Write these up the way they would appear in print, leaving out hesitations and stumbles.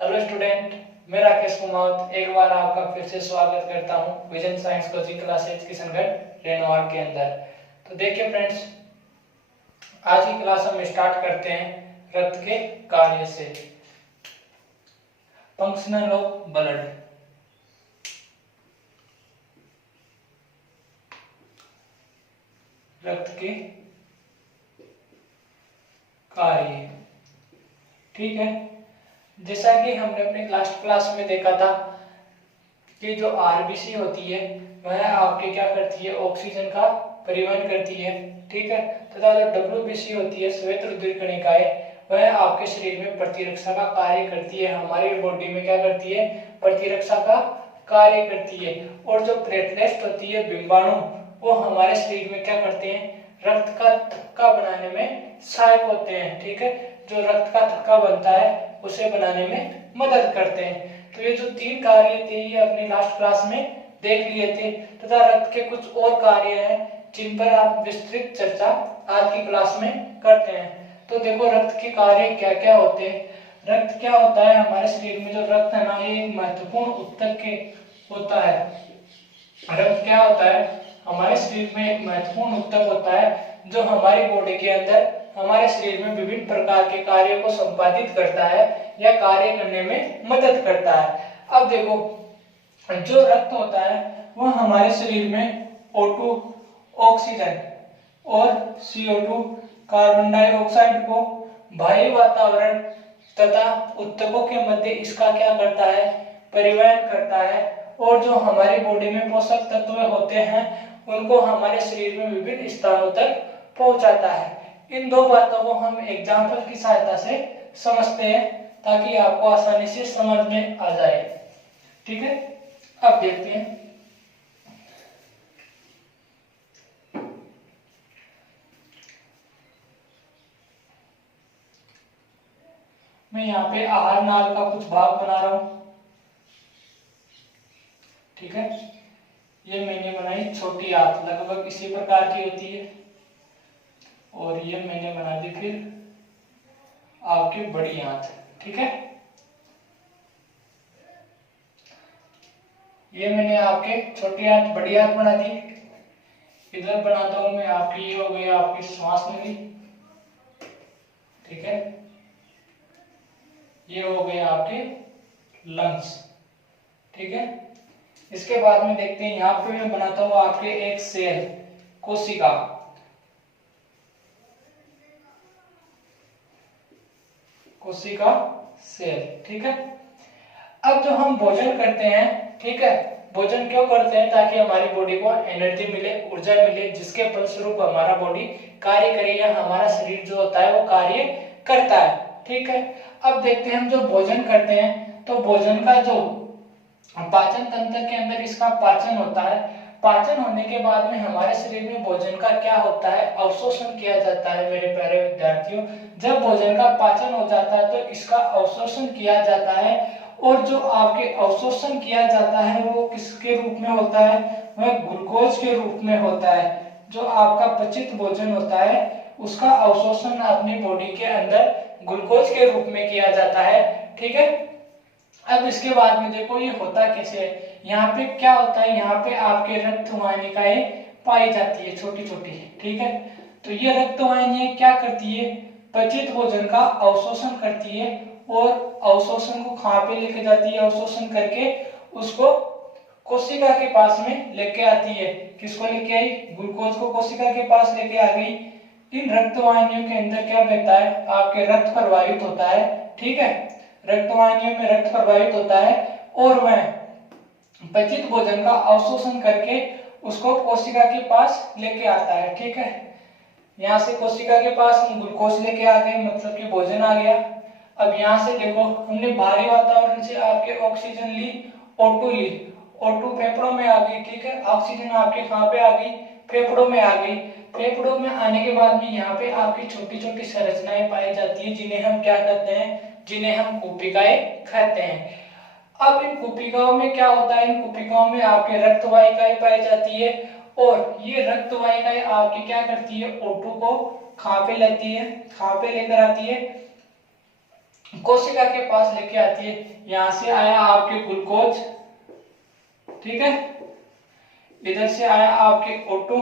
Hello student, मैं राकेश कुमार एक बार आपका फिर से स्वागत करता हूं vision science coaching classes Kishangarh Renwal के अंदर। तो देखिए फ्रेंड्स, आज की क्लास हम स्टार्ट करते हैं रक्त के कार्य से। Functional of blood. रक्त के कार्य, ठीक है। जैसा कि हमने अपने लास्ट क्लास में देखा था कि जो आरबीसी होती है वह आपके क्या करती है, ऑक्सीजन का परिवहन करती है, ठीक है। तथा जो डब्ल्यूबीसी होती है, श्वेत रुधिर कणिकाएं, वह आपके शरीर में प्रतिरक्षा का कार्य करती है, हमारी बॉडी में क्या करती है, प्रतिरक्षा का कार्य करती है। और जो प्लेटलेट्स होती है, बिंबाणु, वो हमारे शरीर में क्या करते हैं, रक्त का थक्का बनाने में सहायक होते हैं, ठीक है। जो रक्त का थक्का बनता है उसे बनाने में मदद करते हैं। तो ये जो 3 कार्य थे ये अपनी लास्ट क्लास में देख लिए थे, तथा रक्त के कुछ और कार्य हैं जिन पर आप विस्तृत चर्चा आज की क्लास में करते हैं। तो देखो रक्त के कार्य क्या क्या होते हैं। रक्त क्या होता है, हमारे शरीर में जो रक्त है ना, ये महत्वपूर्ण ऊतक के होता है। रक्त क्या होता है, हमारे शरीर में एक महत्वपूर्ण ऊतक होता है जो हमारी बॉडी के अंदर हमारे शरीर में विभिन्न प्रकार के कार्यों को संपादित करता है या कार्य करने में मदद करता है। अब देखो, जो रक्त होता है वह हमारे शरीर में O2 ऑक्सीजन और CO2 कार्बन डाइऑक्साइड को बाह्य वातावरण तथा ऊतकों के मध्य इसका क्या करता है, परिवहन करता है। और जो हमारी बॉडी में पोषक तत्व होते हैं उनको हमारे शरीर में विभिन्न स्थानों तक पहुंचाता है। इन दो बातों को हम एग्जाम्पल की सहायता से समझते हैं ताकि आपको आसानी से समझ में आ जाए, ठीक है। अब देखते हैं, मैं यहाँ पे आहार नाल का कुछ भाग बना रहा हूं, ठीक है। ये मैंने बनाई छोटी आंत, लगभग इसी प्रकार की होती है। और ये मैंने बना दी फिर आपकी बड़ी आंत, ठीक है। ये मैंने आपके छोटी आंत बड़ी आंत बना दी। इधर बनाता हूं मैं आपकी, ये हो गई आपकी श्वास नली, ठीक है। ये हो गए आपके लंग्स, ठीक है। इसके बाद में देखते हैं, यहाँ पे मैं बनाता हूं आपके एक सेल, कोशिका, कोशिका सेल, ठीक है। अब जो हम भोजन करते हैं, ठीक है, भोजन क्यों करते हैं, ताकि हमारी बॉडी को एनर्जी मिले, ऊर्जा मिले, जिसके फलस्वरूप हमारा बॉडी कार्य करे या हमारा शरीर जो होता है वो कार्य करता है, ठीक है। अब देखते हैं, हम जो भोजन करते हैं तो भोजन का जो पाचन तंत्र के अंदर इसका पाचन होता है। पाचन होने के बाद में हमारे शरीर में भोजन का क्या होता है, अवशोषण किया जाता है। मेरे प्यारे विद्यार्थियों, जब भोजन का पाचन हो जाता है तो इसका अवशोषण किया जाता है। और जो आपके अवशोषण किया जाता है वो किसके रूप में होता है, वह ग्लूकोज के रूप में होता है। जो आपका पचित भोजन होता है उसका अवशोषण अपनी बॉडी के अंदर ग्लूकोज के रूप में किया जाता है, ठीक है। अब इसके बाद में देखो ये होता कैसे है। यहाँ पे क्या होता है, यहाँ पे आपके रक्त वाहिनिकाएं पाई जाती है, छोटी छोटी, ठीक है। तो ये रक्त वाहिनियां क्या करती है, पचित भोजन का अवशोषण करती है और अवशोषण को कहाँ पे लेके जाती है, अवशोषण करके उसको कोशिका के पास में लेके आती है। किसको लेके आई, ग्लूकोज को कोशिका के पास लेके आ गई। इन रक्त वाहिनियों के अंदर क्या बहता है, आपके रक्त प्रवाहित होता है, ठीक है। रक्त वाहिनियों में रक्त प्रवाहित होता है और वह पचित भोजन का अवशोषण करके उसको कोशिका के पास लेके आता है, ठीक है। यहाँ से कोशिका के पास हम ग्लूकोज लेके आ गए, मतलब कि भोजन आ गया। अब यहाँ से देखो, हमने बाहरी वातावरण से आपके ऑक्सीजन ली, O2 ली, O2 फेफड़ों में आ गई, ठीक है। ऑक्सीजन आपके कहाँ पे आ गई, फेफड़ों में आ गई। फेफड़ों में आने के बाद में यहाँ पे आपकी छोटी छोटी संरचनाएं पाई जाती है, जिन्हें हम क्या कहते हैं, जिन्हें हम कुपिकाएं कहते हैं। अब इन कुपिकाओं में क्या होता है, इन कुपिकाओं में आपके रक्त वाहिकाएं पाई जाती है और ये रक्त वाहिकाएं आपकी क्या करती है, O2 को कहाँ पे लेती है, कहाँ पे लेकर आती है, कोशिका के पास लेके आती है। यहां से आया आपके ग्लूकोज, ठीक है, इधर से आया आपके O2,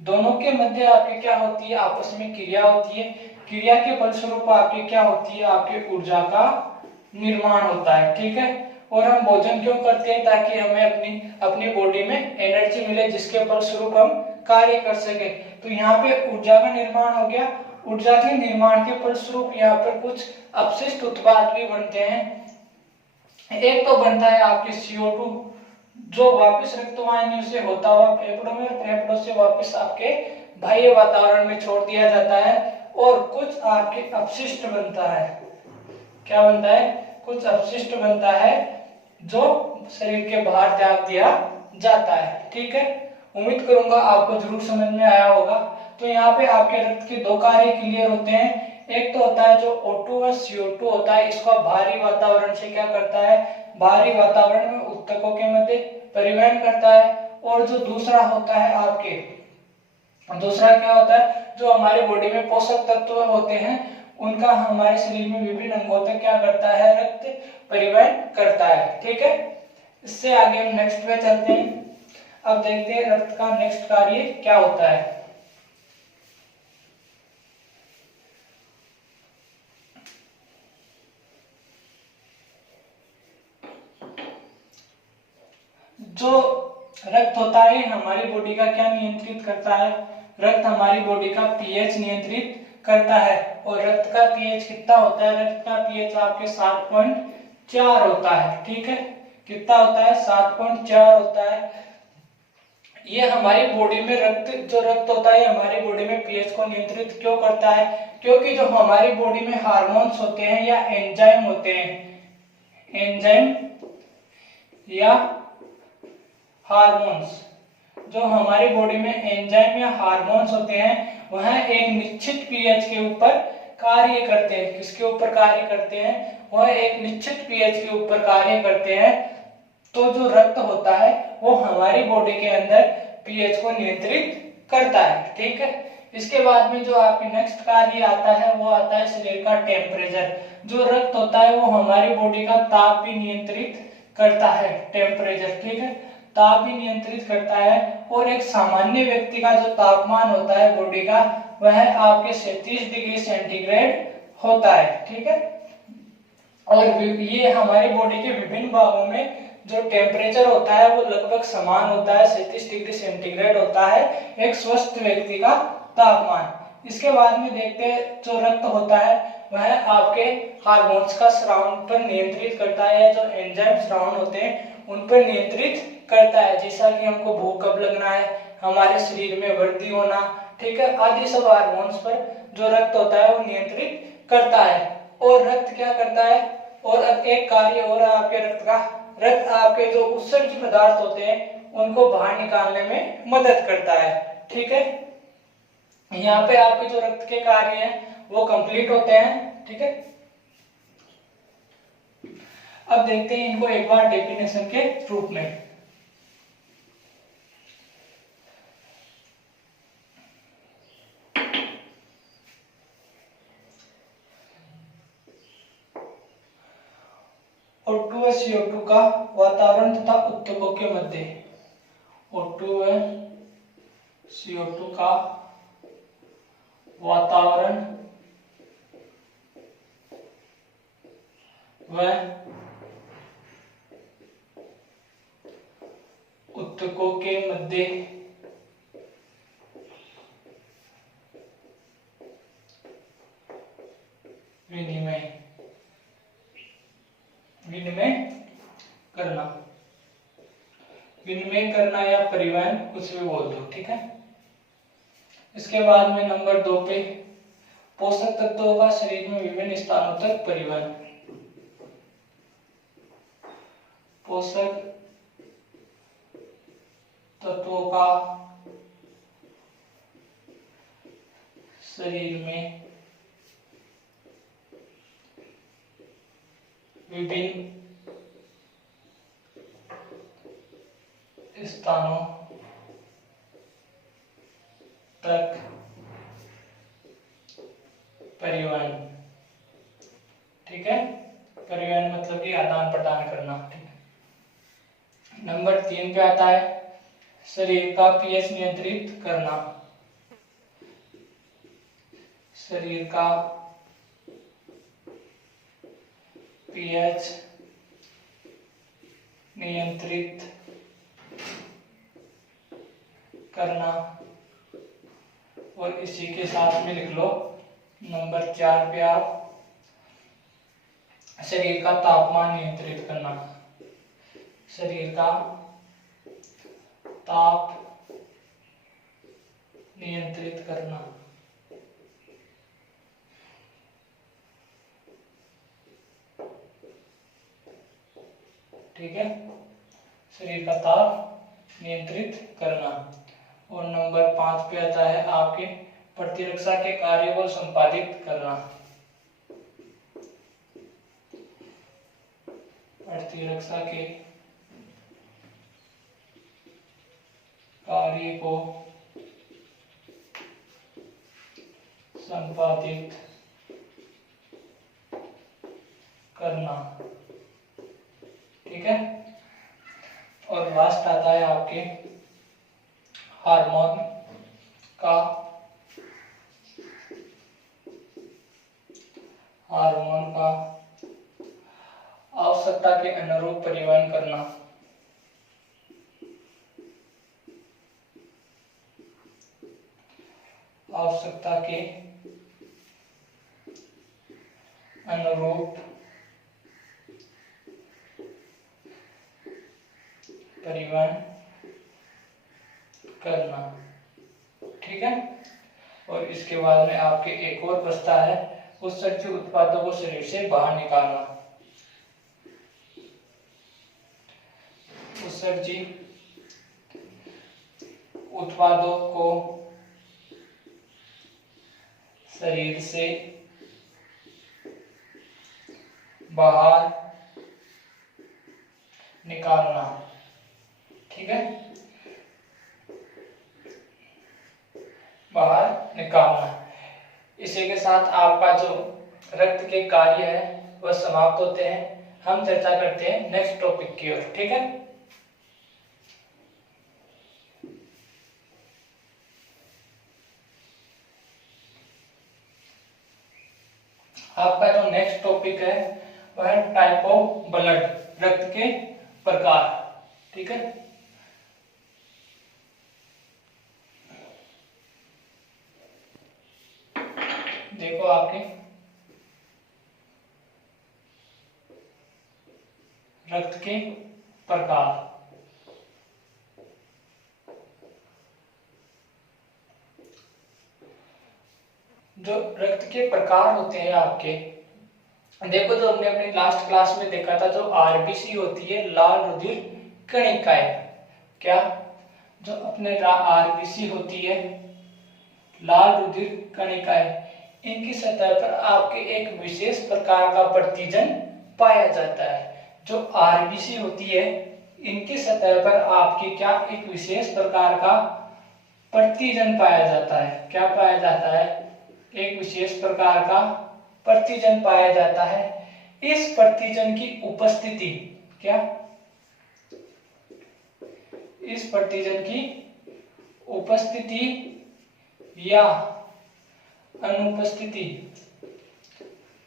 दोनों के मध्य आपके क्या होती है, आपस में क्रिया होती है। क्रिया के फलस्वरूप आपके क्या होती है, आपके ऊर्जा का निर्माण होता है, ठीक है। और हम भोजन क्यों करते हैं, ताकि हमें अपनी अपनी बॉडी में एनर्जी मिले, जिसके फलस्वरूप हम कार्य कर सके। तो यहाँ पे ऊर्जा का निर्माण हो गया। ऊर्जा के निर्माण के फलस्वरूप यहाँ पर कुछ अपशिष्ट उत्पाद भी बनते हैं। एक तो बनता है आपके CO2, जो वापस रक्त वाहिनियों से होता हुआ फेफड़ों में, फेफड़ों से वापस आपके बाह्य वातावरण में छोड़ दिया जाता है। और कुछ आपके अपशिष्ट बनता है। क्या बनता है, कुछ अपशिष्ट बनता है जो शरीर के बाहर त्याग दिया जाता है, ठीक है। उम्मीद करूंगा आपको जरूर समझ में आया होगा। तो यहाँ पे आपके रक्त के दो कार्य क्लियर होते हैं। एक तो होता है जो O2 और CO2 होता है, इसको बाहरी वातावरण से क्या करता है, बाहरी वातावरण में ऊतकों के मध्य परिवहन करता है। और जो दूसरा होता है आपके, दूसरा क्या होता है, जो हमारे बॉडी में पोषक तत्व होते हैं, उनका हमारे शरीर में विभिन्न अंगों तक क्या करता है, रक्त परिवहन करता है, ठीक है। इससे आगे हम नेक्स्ट पे चलते हैं। अब देखते हैं रक्त का नेक्स्ट कार्य क्या होता है। जो रक्त होता है हमारी बॉडी का क्या नियंत्रित करता है, रक्त हमारी बॉडी का पीएच नियंत्रित करता है। और रक्त का पीएच कितना होता है, रक्त का पीएच आपके 7.4 होता है, ठीक है। कितना होता है, 7.4 होता है। ये हमारी बॉडी में जो रक्त होता है हमारी बॉडी में पीएच को नियंत्रित क्यों करता है, क्योंकि जो हमारी बॉडी में हार्मोन्स होते हैं या एंजाइम होते हैं, एंजाइम या हार्मोन्स, जो हमारी बॉडी में एंजाइम या हार्मोन्स होते हैं, वह एक निश्चित पीएच के ऊपर कार्य करते हैं। किसके ऊपर कार्य करते हैं, वह एक निश्चित पीएच के ऊपर कार्य करते हैं। तो जो रक्त होता है वो हमारी बॉडी के अंदर पीएच को नियंत्रित करता है, ठीक है। इसके बाद में जो आपकी नेक्स्ट कार्य आता है वो आता है शरीर का टेम्परेचर। जो रक्त होता है वो हमारी बॉडी का ताप भी नियंत्रित करता है, टेम्परेचर, ठीक है, ताप भी नियंत्रित करता है। और एक सामान्य व्यक्ति का जो तापमान होता है बॉडी का, वह आपके 37 डिग्री सेंटीग्रेड होता है, ठीक है। और ये हमारी बॉडी के विभिन्न भागों में जो टेम्परेचर होता है वो लगभग समान होता है, 37 डिग्री सेंटीग्रेड होता है एक स्वस्थ व्यक्ति का तापमान। इसके बाद में देखते हैं जो रक्त होता है वह आपके हार्मोन्स का स्राव पर नियंत्रित करता है, जो एंजाइम स्राव होते हैं उन पर नियंत्रित करता है, जैसा कि हमको भूख कब लगना है, हमारे शरीर में वृद्धि होना, ठीक है, आदि सब हार्मोन्स पर जो रक्त होता है वो नियंत्रित करता है। और रक्त क्या करता है, और एक कार्य और आपके रक्त का, रक्त आपके जो उत्सर्जित पदार्थ होते हैं उनको बाहर निकालने में मदद करता है, ठीक है। यहाँ पे आपके जो रक्त के कार्य हैं वो कंप्लीट होते हैं, ठीक है। अब देखते हैं इनको एक बार डेफिनेशन के रूप में। O2 व CO2 का वातावरण तथा ऊतकों के मध्य, O2 व CO2 का वातावरण व ऊतकों के मध्य विनिमय करना, विनिमय करना या परिवहन, कुछ भी बोल दो, ठीक है। इसके बाद में नंबर 2 पे पोषक तत्वों का शरीर में विभिन्न स्थानों तक परिवहन। पोषक तत्वों का शरीर में विभिन्न स्थानों तक परिवहन, ठीक है, परिवहन मतलब कि आदान प्रदान करना। ठीक है। नंबर 3 पे आता है शरीर का पीएच नियंत्रित करना। शरीर का पीएच नियंत्रित करना। और इसी के साथ में लिख लो नंबर 4 पे आप शरीर का तापमान नियंत्रित करना। शरीर का ताप नियंत्रित करना। ठीक है, शरीर का ताप नियंत्रित करना। और नंबर 5 पे आता है आपके प्रतिरक्षा के कार्य को संपादित करना। प्रतिरक्षा के कार्य को संपादित करना। ठीक है। और लास्ट आता है आपके हार्मोन का आवश्यकता के अनुरूप परिवहन करना। आवश्यकता के अनुरूप परिवहन करना। ठीक है। और इसके बाद में आपके एक और बचता है उत्सर्जित उत्पादों को शरीर से बाहर निकालना। उत्सर्जित उत्पादों को शरीर से बाहर निकालना। ठीक है, बाहर निकालना। इसी के साथ आपका जो रक्त के कार्य है वह समाप्त होते हैं। हम चर्चा करते हैं नेक्स्ट टॉपिक की ओर। ठीक है, आपका जो नेक्स्ट टॉपिक है वह टाइप ऑफ ब्लड, रक्त के प्रकार। ठीक है, देखो आपके रक्त के प्रकार। जो रक्त के प्रकार होते हैं आपके, देखो जो हमने अपनी लास्ट क्लास में देखा था, जो आरबीसी होती है लाल रुधिर कणिकाएं। क्या, जो अपने आरबीसी होती है लाल रुधिर कणिकाएं, इनकी सतह पर आपके एक विशेष प्रकार का प्रतिजन पाया जाता है। जो आरबीसी होती है इनकी सतह पर आपकी क्या एक विशेष प्रकार का प्रतिजन पाया जाता है। क्या पाया जाता है? एक विशेष प्रकार का प्रतिजन पाया जाता है। इस प्रतिजन की उपस्थिति, क्या, इस प्रतिजन की उपस्थिति या अनुपस्थिति,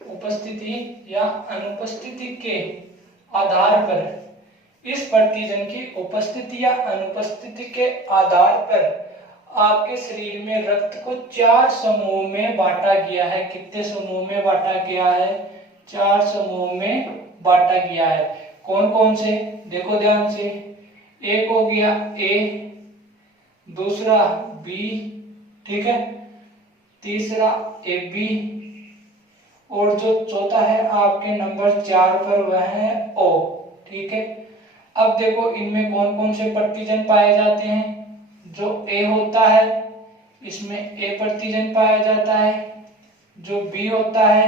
उपस्थिति या अनुपस्थिति के आधार पर, इस प्रतिजन की उपस्थिति या अनुपस्थिति के आधार पर आपके शरीर में रक्त को 4 समूह में बांटा गया है। कितने समूह में बांटा गया है? 4 समूह में बांटा गया है। कौन कौन से? देखो ध्यान से, एक हो गया ए, दूसरा बी, ठीक है, तीसरा ए बी, और जो चौथा है आपके नंबर 4 पर वह है ओ। ठीक है, अब देखो इनमें कौन कौन से प्रतिजन पाए जाते हैं। जो ए होता है इसमें ए प्रतिजन पाया जाता है। जो बी होता है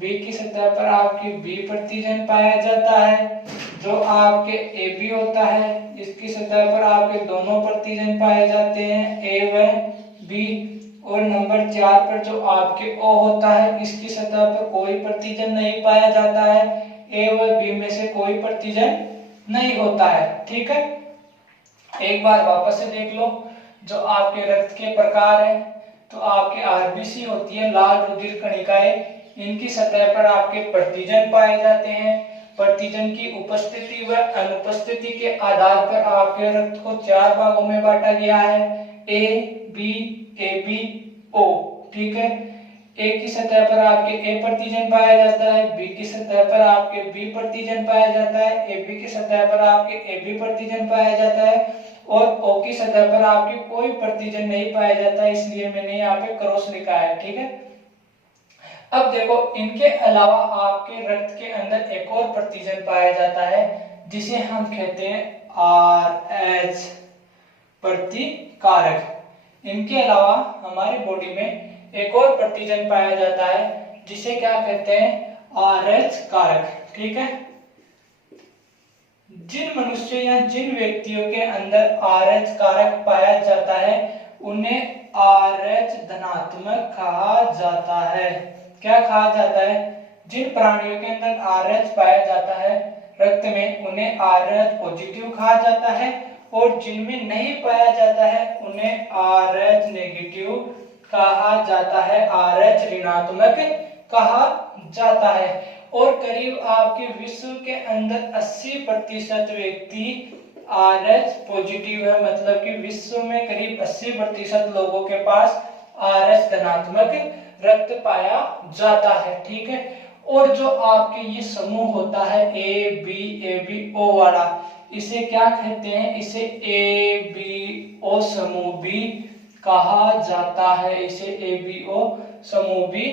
बी की सतह पर आपकी बी प्रतिजन पाया जाता है। जो आपके ए बी होता है इसकी सतह पर आपके दोनों प्रतिजन पाए जाते हैं, ए व बी। और नंबर 4 पर जो आपके O होता है, इसकी सतह पर कोई प्रतिजन नहीं पाया जाता है। A व B में से कोई प्रतिजन नहीं होता है। ठीक है, एक बार वापस से देख लो। जो आपके रक्त के प्रकार है, तो आपके आरबीसी होती है, लाल रुधिर कणिकाएं, इनकी सतह पर आपके प्रतिजन पाए जाते हैं। प्रतिजन की उपस्थिति व अनुपस्थिति के आधार पर आपके रक्त को 4 भागों में बांटा गया है, A B A B O. ठीक है, ए की सतह पर आपके ए प्रतिजन पाया जाता है, बी की सतह पर आपके बी प्रतिजन पाया जाता है, ए बी की सतह पर आपके ए बी प्रतिजन पाया जाता है, और ओ की सतह पर आपके कोई प्रतिजन नहीं पाया जाता है, इसलिए मैंने यहाँ पे क्रॉस लिखा है। ठीक है, अब देखो, इनके अलावा आपके रक्त के अंदर एक और प्रतिजन पाया जाता है, जिसे हम कहते हैं RH प्रतिकारक। इनके अलावा हमारी बॉडी में एक और प्रतिजन पाया जाता है, जिसे क्या कहते हैं, RH कारक। ठीक है, जिन मनुष्य या जिन व्यक्तियों के अंदर RH कारक पाया जाता है, उन्हें RH धनात्मक कहा जाता है। क्या कहा जाता है? जिन प्राणियों के अंदर RH पाया जाता है रक्त में, उन्हें RH पॉजिटिव कहा जाता है, और जिनमें नहीं पाया जाता है उन्हें RH नेगेटिव कहा जाता है, RH ऋणात्मक कहा जाता है। और करीब आपके विश्व के अंदर 80% व्यक्ति RH पॉजिटिव है, मतलब कि विश्व में करीब 80% लोगों के पास RH धनात्मक रक्त पाया जाता है। ठीक है, और जो आपके ये समूह होता है ए बी ओ वाला, इसे क्या कहते हैं? इसे ए बी ओ समूह भी कहा जाता है, इसे ए बी ओ समूह भी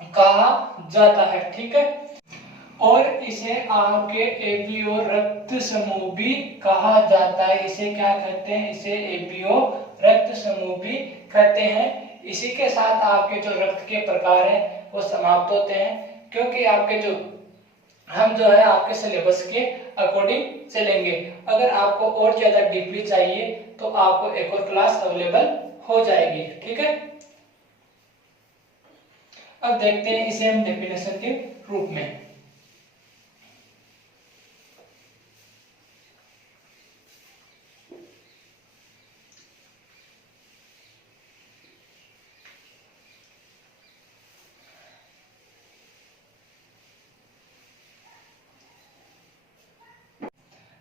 कहा जाता है। ठीक है, और इसे आपके एबीओ रक्त समूह भी कहा जाता है, इसे क्या कहते हैं? इसे एबीओ रक्त समूह भी कहते हैं। इसी के साथ आपके जो रक्त के प्रकार हैं वो समाप्त होते हैं, क्योंकि आपके जो हम जो है आपके सिलेबस के अकॉर्डिंग चलेंगे। अगर आपको और ज्यादा डीपली चाहिए तो आपको एक और क्लास अवेलेबल हो जाएगी। ठीक है, अब देखते हैं इसे हम डेफिनेशन के रूप में।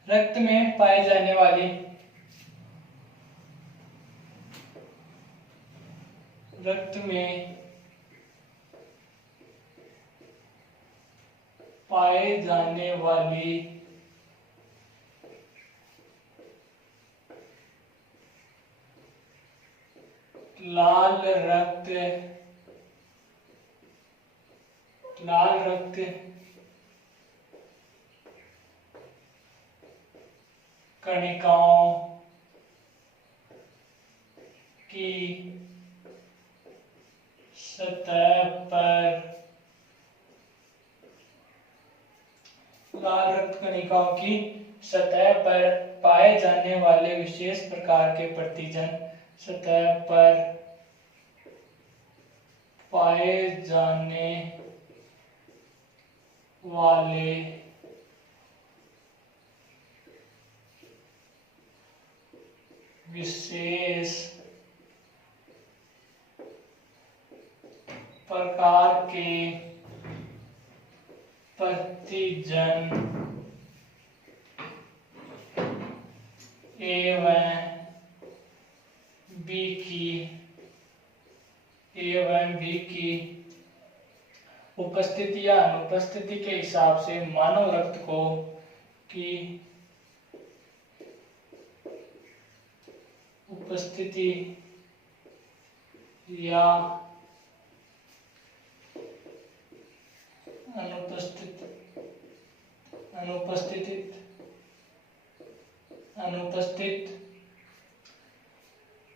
रक्त में पाए जाने वाली रक्त में पाए जाने वाली लाल रक्त कणिकाओं की सतह पर लाल रक्त कणिकाओं की सतह पर पाए जाने वाले विशेष प्रकार के प्रतिजन, सतह पर पाए जाने वाले विशेष प्रकार के प्रतिजन ए व बी की उपस्थिति या अनुपस्थिति के हिसाब से मानव रक्त को की उपस्थिति या अनुपस्थित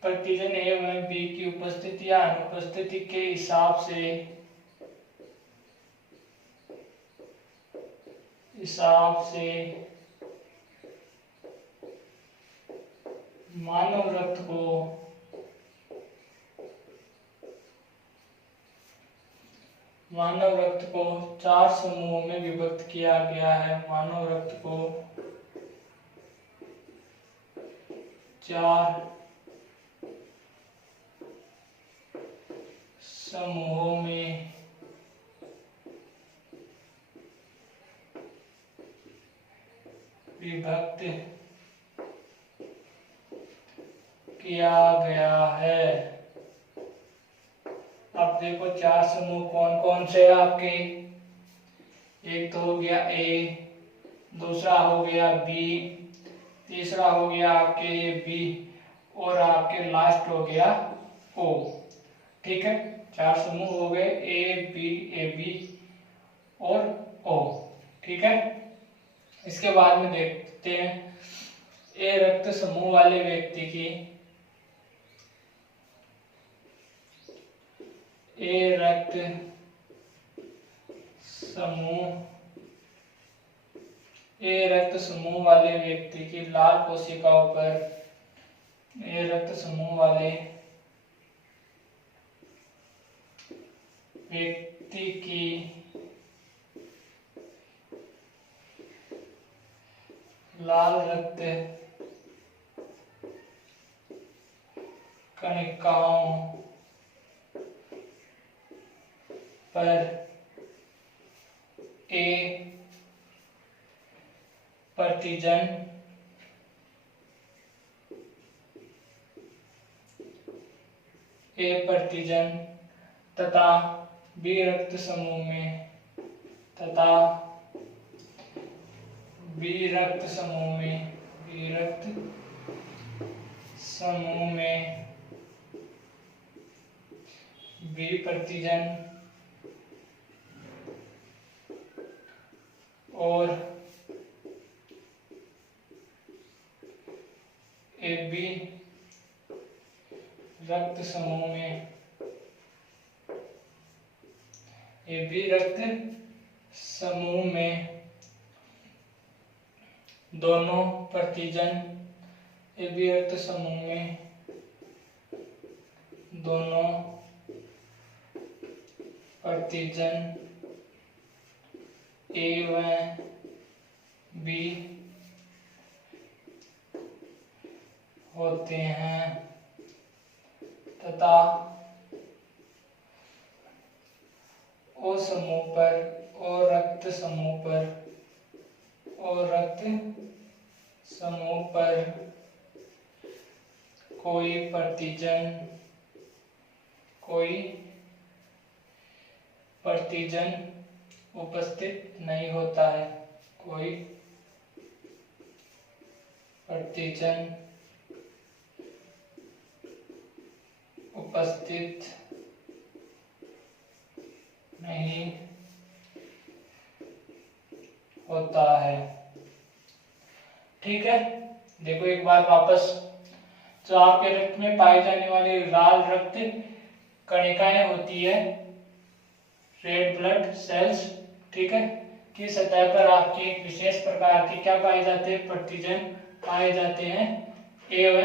प्रतिजन ए व बी की उपस्थिति या अनुपस्थिति के हिसाब से मानव रक्त को मानव रक्त को 4 समूहों में विभक्त किया गया है। मानव रक्त को 4 समूहों में विभक्त किया गया है। अब देखो 4 समूह कौन कौन से है आपके। एक तो हो गया ए, दूसरा हो गया बी, तीसरा हो गया आपके ये बी और आपके लास्ट हो गया ओ। ठीक है, 4 समूह हो गए ए बी और ओ। ठीक है, इसके बाद में देखते हैं ए रक्त समूह वाले व्यक्ति की ए रक्त समूह वाले व्यक्ति की लाल कोशिकाओं पर ए रक्त समूह वाले व्यक्ति की लाल रक्त कणिकाओं पर ए प्रतिजन तथा बी रक्त समूह में बी प्रतिजन और ए बी रक्त समूह में दोनों प्रतिजन ए बी रक्त समूह में दोनों प्रतिजन ए व बी होते हैं तथा ओ रक्त समूह पर कोई प्रतिजन उपस्थित नहीं होता है। कोई प्रतिजन उपस्थित नहीं होता है। ठीक है, देखो एक बार वापस, जो आपके रक्त में पाई जाने वाली लाल रक्त कणिकाएं होती है, रेड ब्लड सेल्स, ठीक है, की सतह पर आपके एक विशेष प्रकार के क्या पाए जाते हैं, प्रतिजन पाए जाते हैं ए व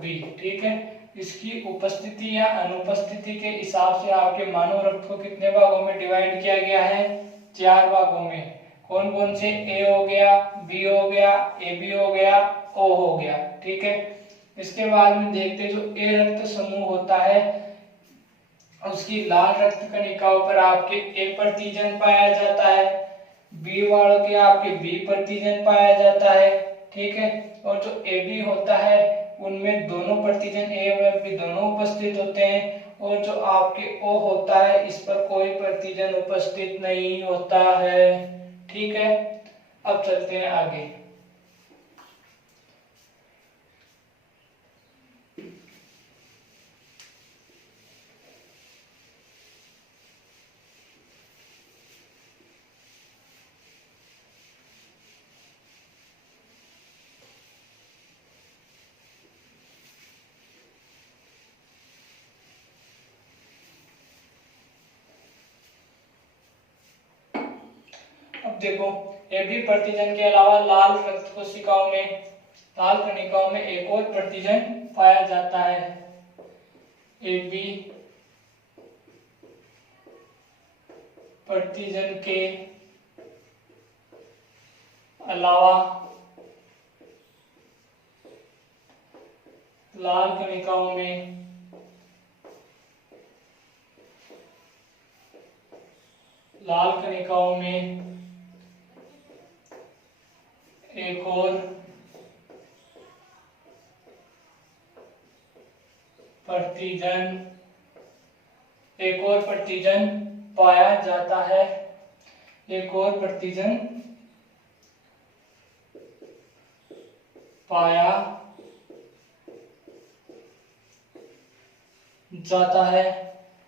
बी। ठीक है, इसकी उपस्थिति या अनुपस्थिति के हिसाब से आपके मानव रक्त को कितने भागों में डिवाइड किया गया है, 4 भागों में। कौन कौन से, ए हो गया, बी हो गया, ए बी हो गया, ओ हो गया। ठीक है, इसके बाद में देखते जो ए रक्त समूह होता है उसकी लाल रक्त कणिकाओं पर आपके ए प्रतिजन पाया जाता है, बी वालों के आपके बी प्रतिजन पाया जाता है। ठीक है, और जो ए बी होता है उनमें दोनों प्रतिजन ए व बी दोनों उपस्थित होते हैं, और जो आपके ओ होता है इस पर कोई प्रतिजन उपस्थित नहीं होता है। ठीक है, अब चलते हैं आगे। अब देखो, ए बी प्रतिजन के अलावा लाल रक्त कोशिकाओं में, लाल कणिकाओं में एक और प्रतिजन पाया जाता है, ए बी प्रतिजन के अलावा लाल कणिकाओं में एक और प्रतिजन पाया जाता है। एक और प्रतिजन पाया जाता है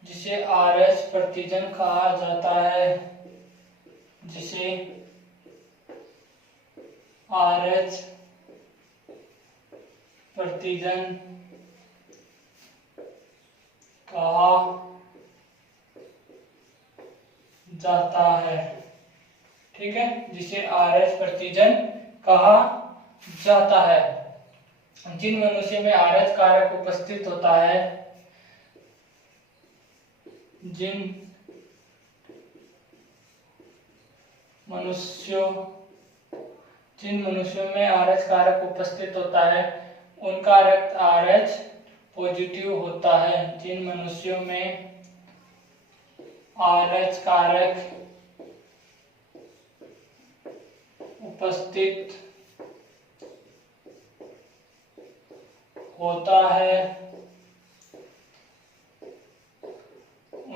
जिसे RH प्रतिजन कहा जाता है। जिसे RH प्रतिजन कहा जाता है। ठीक है, जिसे RH प्रतिजन कहा जाता है। जिन मनुष्य में RH कारक उपस्थित होता है, जिन मनुष्यों में RH कारक उपस्थित होता है उनका रक्त RH पॉजिटिव होता है। जिन मनुष्यों में RH कारक उपस्थित होता है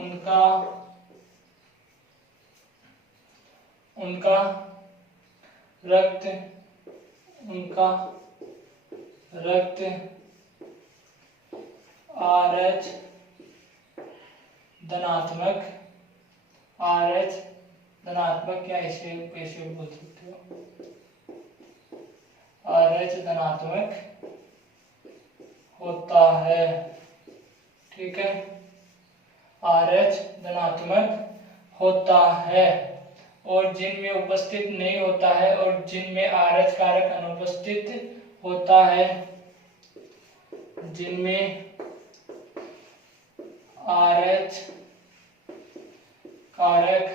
उनका रक्त RH धनात्मक या ऐसे बोल सकते हो, RH धनात्मक होता है। ठीक है, RH धनात्मक होता है। और जिनमें उपस्थित नहीं होता है और जिनमें RH कारक अनुपस्थित होता है, जिनमें RH कारक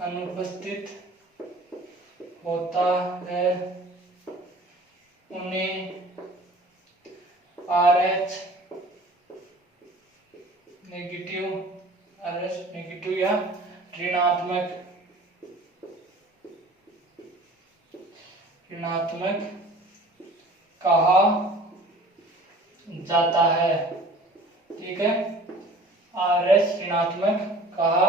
अनुपस्थित होता है उन्हें RH नेगेटिव या ऋणात्मक कहा जाता है। ठीक है, RH ऋणात्मक कहा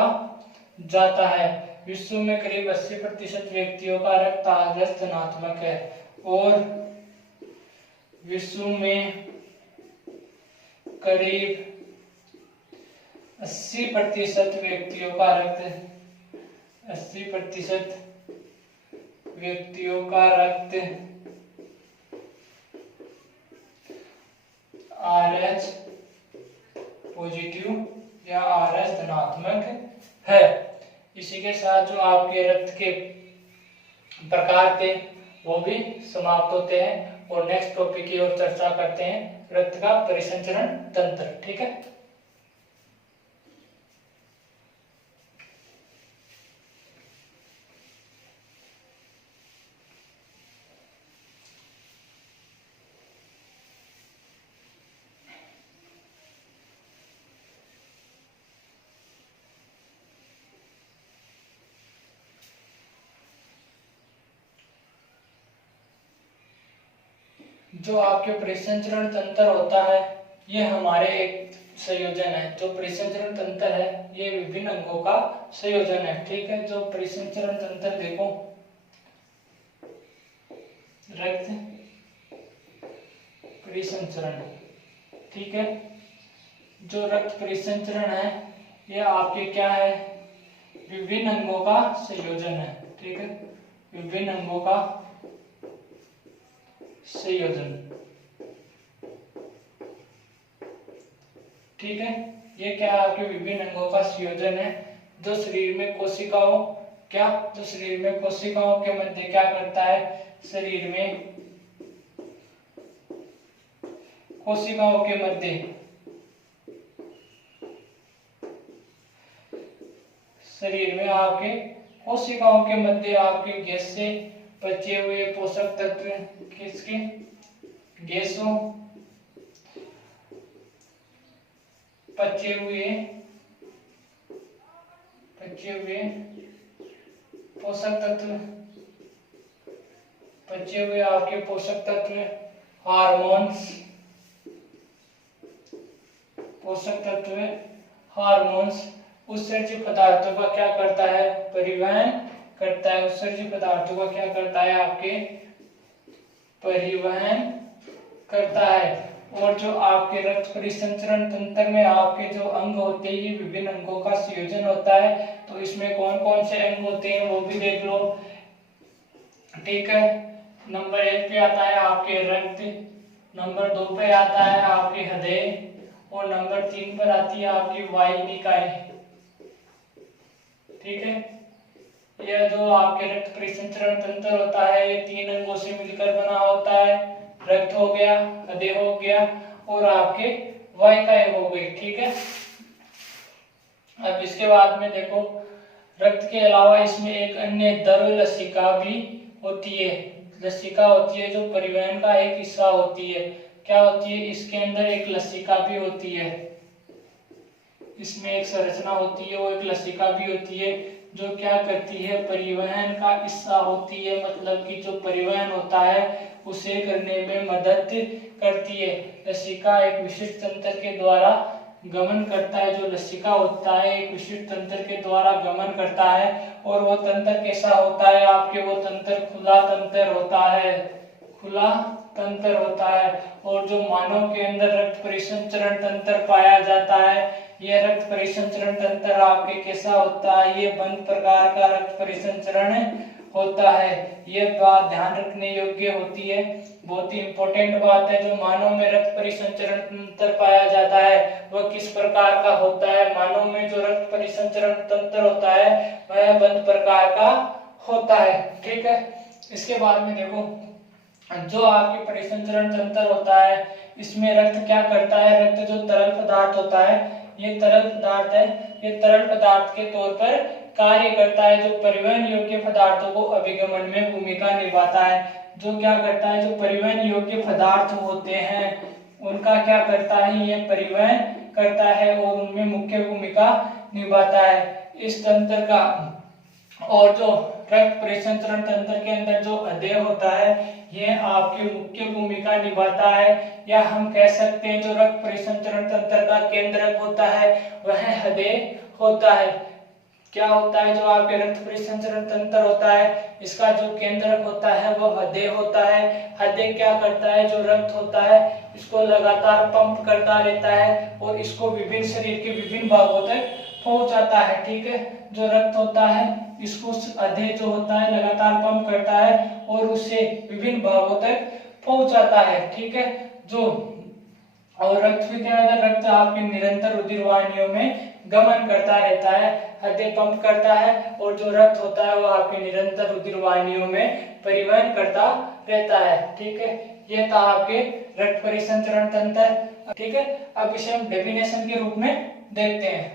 जाता है। विश्व में करीब 80% व्यक्तियों का रक्त RH धनात्मक है और विश्व में करीब 80% व्यक्तियों का रक्त RH पॉजिटिव या RH धनात्मक है। इसी के साथ जो आपके रक्त के प्रकार थे वो भी समाप्त होते हैं और नेक्स्ट टॉपिक की ओर चर्चा करते हैं, रक्त का परिसंचरण तंत्र। ठीक है। जो आपके परिसंचरण तंत्र होता है ये हमारे एक संयोजन है। जो परिसंचरण तंत्र है ये विभिन्न अंगों का संयोजन है। ठीक है, जो परिसंचरण तंत्र देखो, रक्त परिसंचरण। ठीक है, जो रक्त परिसंचरण है ये आपके क्या है, विभिन्न अंगों का संयोजन है। ठीक है, विभिन्न अंगों का संयोजन। ठीक है, ये क्या आपके विभिन्न अंगों का संयोजन है जो शरीर में कोशिकाओं के मध्य क्या करता है, शरीर में कोशिकाओं के मध्य शरीर में आपके कोशिकाओं के मध्य आपके गैस से बचे हुए पोषक तत्व किसके गैसों बचे हुए पोषक तत्व बचे हुए आपके पोषक तत्व हार्मोन्स पोषक तत्व हार्मोन्स उत्सर्जित पदार्थों का क्या करता है परिवहन करता है। उत्सर्जित पदार्थों का क्या करता है आपके परिवहन करता है। और जो आपके रक्त परिसंचरण तंत्र में आपके जो अंग होते हैं ये विभिन्न अंगों का संयोजन होता है। तो इसमें कौन कौन से अंग होते हैं वो भी देख लो, ठीक है। नंबर 1 पे आता है आपके रक्त, नंबर 2 पे आता है आपके हृदय और नंबर 3 पर आती है आपकी वाहिनिकाएं, ठीक है। यह जो आपके रक्त परिसंचरण तंत्र होता है ये 3 अंगों से मिलकर बना होता है। रक्त हो गया, हृदय हो गया और आपके वाहिकाएं हो गई, ठीक है। अब इसके बाद में देखो रक्त के अलावा इसमें एक अन्य द्रव लसिका भी होती है। लसिका होती है जो परिवहन का एक हिस्सा होती है। क्या होती है इसके अंदर एक लसिका भी होती है। इसमें एक संरचना होती है वो एक लसिका भी होती है जो क्या करती है परिवहन का हिस्सा होती है। मतलब कि जो परिवहन होता है उसे करने में मदद करती है। लसिका एक विशिष्ट तंत्र के द्वारा गमन करता है। जो लसिका होता है एक विशिष्ट तंत्र के द्वारा गमन करता है और वो तंत्र कैसा होता है आपके वो तंत्र खुला तंत्र होता है, खुला तंत्र होता है। और जो मानव के अंदर रक्त परिसंचरण तंत्र पाया जाता है ये रक्त परिसंचरण तंत्र आपके कैसा होता है ये बंद प्रकार का रक्त परिसंचरण होता है। ये बात ध्यान रखने योग्य होती है, बहुत ही इंपॉर्टेंट बात है। जो मानव में रक्त परिसंचरण तंत्र पाया जाता है वह किस प्रकार का होता है। मानव में जो रक्त परिसंचरण तंत्र होता है वह बंद प्रकार का होता है, ठीक है। इसके बाद में देखो जो आपके परिसंचरण तंत्र होता है इसमें रक्त क्या करता है। रक्त जो तरल पदार्थ होता है ये तरल पदार्थ है, ये तरल पदार्थ के तौर पर कार्य करता है। जो परिवहन योग्य पदार्थों को अभिगमन में भूमिका निभाता है। जो क्या करता है जो परिवहन योग्य पदार्थ होते हैं उनका क्या करता है ये परिवहन करता है और उनमें मुख्य भूमिका निभाता है इस तंत्र का। और जो रक्त परिसंचरण तंत्र के अंदर जो हृदय होता है यह आपकी मुख्य भूमिका निभाता है। या हम कह सकते हैं जो रक्त परिसंचरण तंत्र का केंद्रक होता है वह हृदय होता है। क्या होता है जो आपके रक्त परिसंचरण तंत्र होता है इसका जो केंद्रक होता है वह हृदय होता है। हृदय क्या करता है जो रक्त होता है इसको लगातार पंप करता रहता है और इसको विभिन्न शरीर के विभिन्न भागों तक पहुंचाता है, ठीक है। जो रक्त होता है इसको हृदय जो होता है लगातार पंप करता है और उसे विभिन्न भागों तक पहुंचाता है, ठीक है। जो और रक्त भी क्या है रक्त आपके निरंतर रुधिर वाहिनियों में गमन करता रहता है। हृदय पंप करता है और जो रक्त होता है वो आपके निरंतर रुधिर वाहिनियों में परिवहन करता रहता है, ठीक है। ये था आपके रक्त परिसंचरण तंत्र, ठीक है। अब इसे हम डेफिनेशन के रूप में देखते हैं।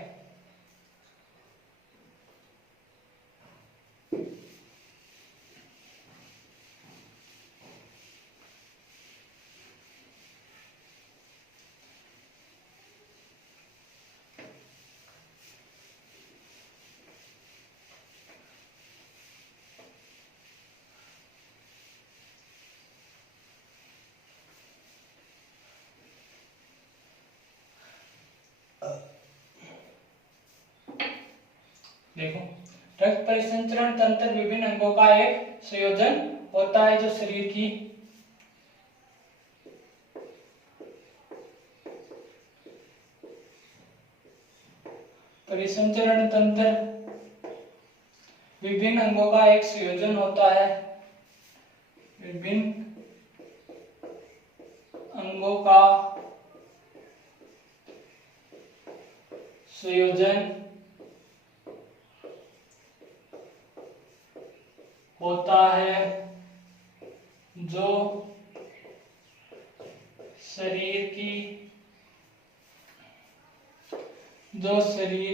देखो रक्त परिसंचरण तंत्र विभिन्न अंगों का एक संयोजन होता है। जो शरीर की परिसंचरण तंत्र विभिन्न अंगों का एक संयोजन होता है। विभिन्न अंगों का संयोजन होता है जो शरीर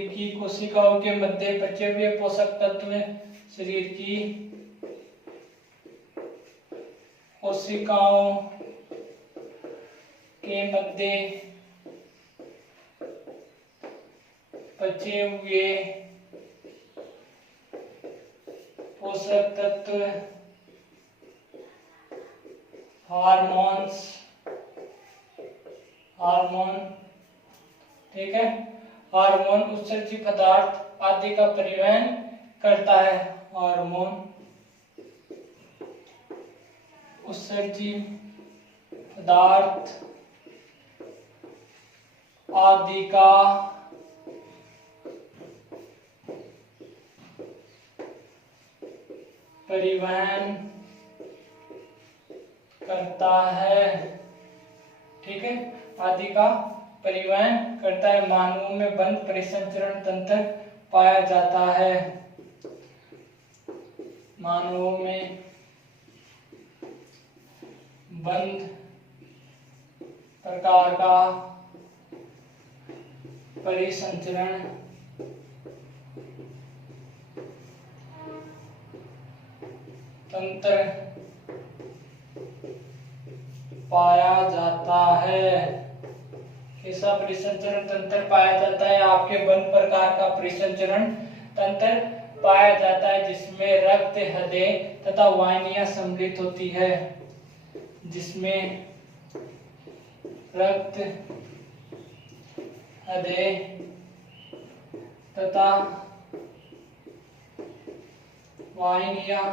की कोशिकाओं के मध्य बचे हुए पोषक तत्व, शरीर की कोशिकाओं के मध्य बचे हुए पोषक तत्व हार्मोन, ठीक है। हार्मोन उत्सर्जित पदार्थ आदि का परिवहन करता है। हार्मोन उत्सर्जित पदार्थ आदि का परिवहन करता है, ठीक है। आदि का परिवहन करता है। मानवों में बंद परिसंचरण तंत्र पाया जाता है। मानवों में बंद प्रकार का परिसंचरण तंत्र पाया जाता है। ऐसा परिसंचरण तंत्र पाया जाता है, आपके बंद प्रकार का परिसंचरण तंत्र पाया जाता है जिसमें रक्त, हृदय तथा वाहिनियां सम्मिलित होती है। जिसमें रक्त, हृदय तथा वाहिनियां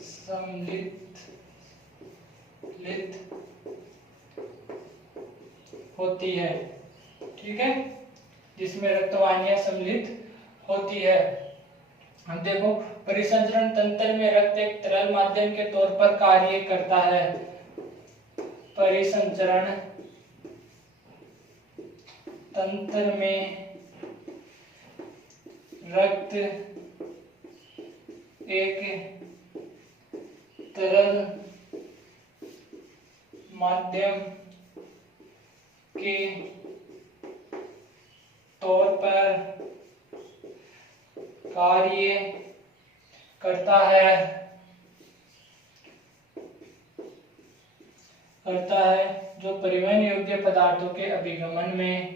सम्मिलित होती है, ठीक है। जिसमें रक्तवाहिनियां सम्मिलित होती है। हम देखो, परिसंचरण तंत्र में रक्त एक तरल माध्यम के तौर पर कार्य करता है। परिसंचरण तंत्र में रक्त एक तरल माध्यम के तौर पर कार्य करता है जो परिवहन योग्य पदार्थों के अभिगमन में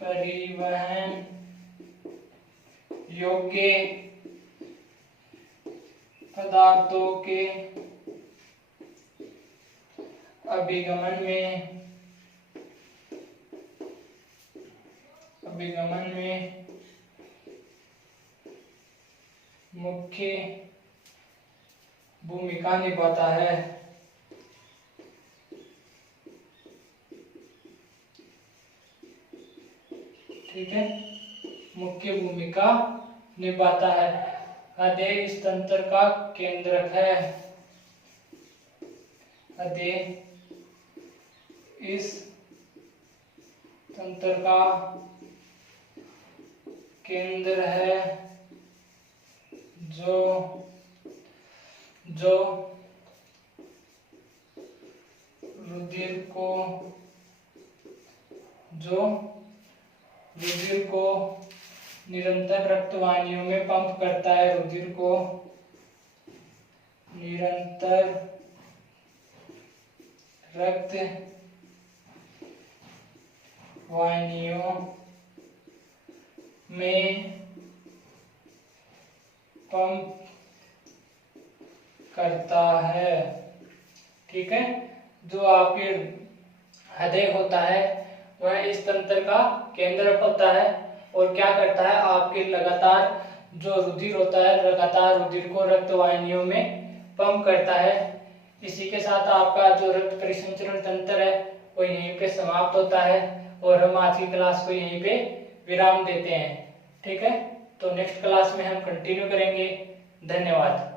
परिवहन योग्य पदार्थों के अभिगमन में मुख्य भूमिका निभाता है, ठीक है। मुख्य भूमिका निभाता है। हृदय इस तंत्र का केंद्रक है। हृदय इस तंत्र का केंद्र है जो रुधिर को निरंतर रक्तवाहिनियों में पंप करता है। रुधिर को निरंतर रक्त वाहिनियों में पंप करता है, ठीक है। जो आपके हृदय होता है वह इस तंत्र का केंद्र होता है और क्या करता है, आपके लगातार जो रुधिर होता है लगातार रुधिर को रक्त वाहिनियों में पंप करता है। इसी के साथ आपका जो रक्त परिसंचरण तंत्र है वो यहीं पे समाप्त होता है और हम आज की क्लास को यहीं पे विराम देते हैं, ठीक है। तो नेक्स्ट क्लास में हम कंटिन्यू करेंगे। धन्यवाद।